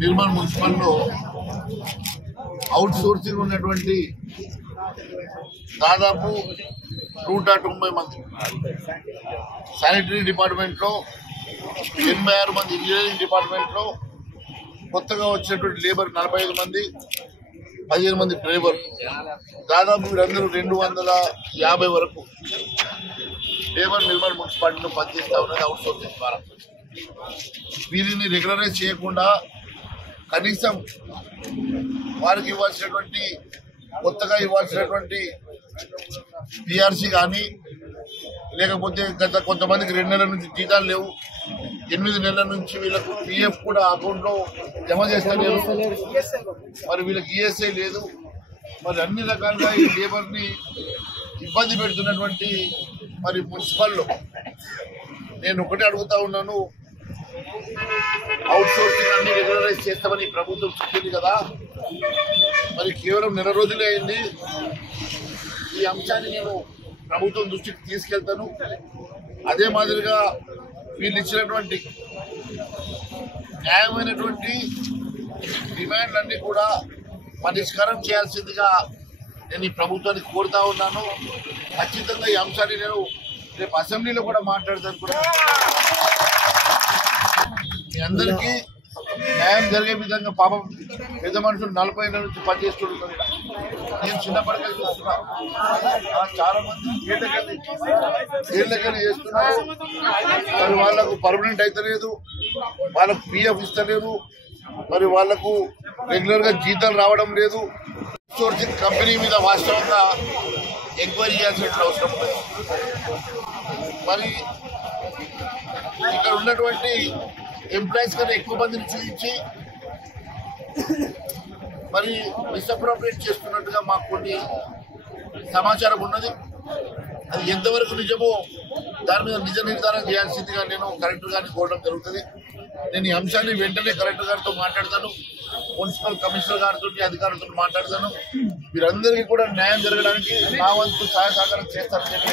Nirmal మున్సిపల్లో out sourcing ఉన్నటువంటి దాదాపు 190 మంది, శానిటరీ డిపార్ట్మెంట్లో 86 మంది, ఇంజనీరింగ్ డిపార్ట్మెంట్లో కొత్తగా వచ్చినటువంటి లేబర్ 45 మంది, 15 మంది డ్రైవర్, దాదాపు వీరందరూ 250 వరకు లేబర్ నిర్మల్ మున్సిపాలిటీలో పనిచేస్తా ఉన్నది అవుట్ సోర్సింగ్ ద్వారా. వీరిని రెగ్యులరైజ్ చేయకుండా కనీసం వారికి ఇవ్వాల్సినటువంటి కొత్తగా ఇవ్వాల్సినటువంటి పిఆర్సీ కానీ, లేకపోతే గత కొంతమందికి 2 నెలల నుంచి జీతాలు లేవు, 8 నెలల నుంచి వీళ్ళకు పిఎఫ్ కూడా అకౌంట్లో జమ చేస్తలేరు, మరి వీళ్ళకి ఈఎస్ఐ లేదు. మరి అన్ని రకాలుగా ఈ లేబర్ని ఇబ్బంది పెడుతున్నటువంటి మరి మున్సిపల్లో నేను ఒకటే అడుగుతా ఉన్నాను, అవుట్ సోర్సింగ్ అన్ని రెగ్యులరైజ్ చేస్తామని ప్రభుత్వం చెప్పింది కదా, మరి కేవలం నెల రోజులే అయింది. ఈ అంశాన్ని నేను ప్రభుత్వం దృష్టికి తీసుకెళ్తాను. అదే మాదిరిగా వీళ్ళు ఇచ్చినటువంటి న్యాయమైనటువంటి డిమాండ్లన్నీ కూడా పరిష్కారం చేయాల్సిందిగా నేను ఈ ప్రభుత్వానికి కోరుతా ఉన్నాను. ఖచ్చితంగా ఈ అంశాన్ని నేను రేపు అసెంబ్లీలో కూడా మాట్లాడతాను. కూడా మీ అందరికీ న్యాయం జరిగే విధంగా పాపం పెద్ద మనుషులు 40 ఏళ్ళ నుంచి పనిచేస్తుంటారు. నేను చిన్నప్పటికీ చూస్తున్నా, చాలా మంది ఏళ్ళకెళ్ళి చేస్తున్నారు. మరి వాళ్ళకు పర్మనెంట్ అయితే లేదు, వాళ్ళకు పిఎఫ్ ఇస్తలేదు, మరి వాళ్లకు రెగ్యులర్ గా జీతాలు రావడం లేదు. సోర్సింగ్ కంపెనీ మీద వాస్తవంగా ఎంక్వైరీ చేయాల్సిన అవసరం ఉంది. మరి ఇక్కడ ఉన్నటువంటి ఎంప్లాయీస్ కన్నా ఎక్కువ మందిని చూపించి మరి మిస్అప్రోప్రియేట్ చేస్తున్నట్టుగా మాకు కొన్ని సమాచారం ఉన్నది. అది ఎంతవరకు నిజమో దాని మీద నిజ నిర్ధారణ చేయాల్సిందిగా నేను కలెక్టర్ గారిని కోరడం జరుగుతుంది. నేను ఈ అంశాన్ని వెంటనే కలెక్టర్ గారితో మాట్లాడతాను, మున్సిపల్ కమిషనర్ గారితో, అధికారులతో మాట్లాడతాను. వీరందరికీ కూడా న్యాయం జరగడానికి నా వంతు సహాయ సహకారం చేస్తానని చెప్పి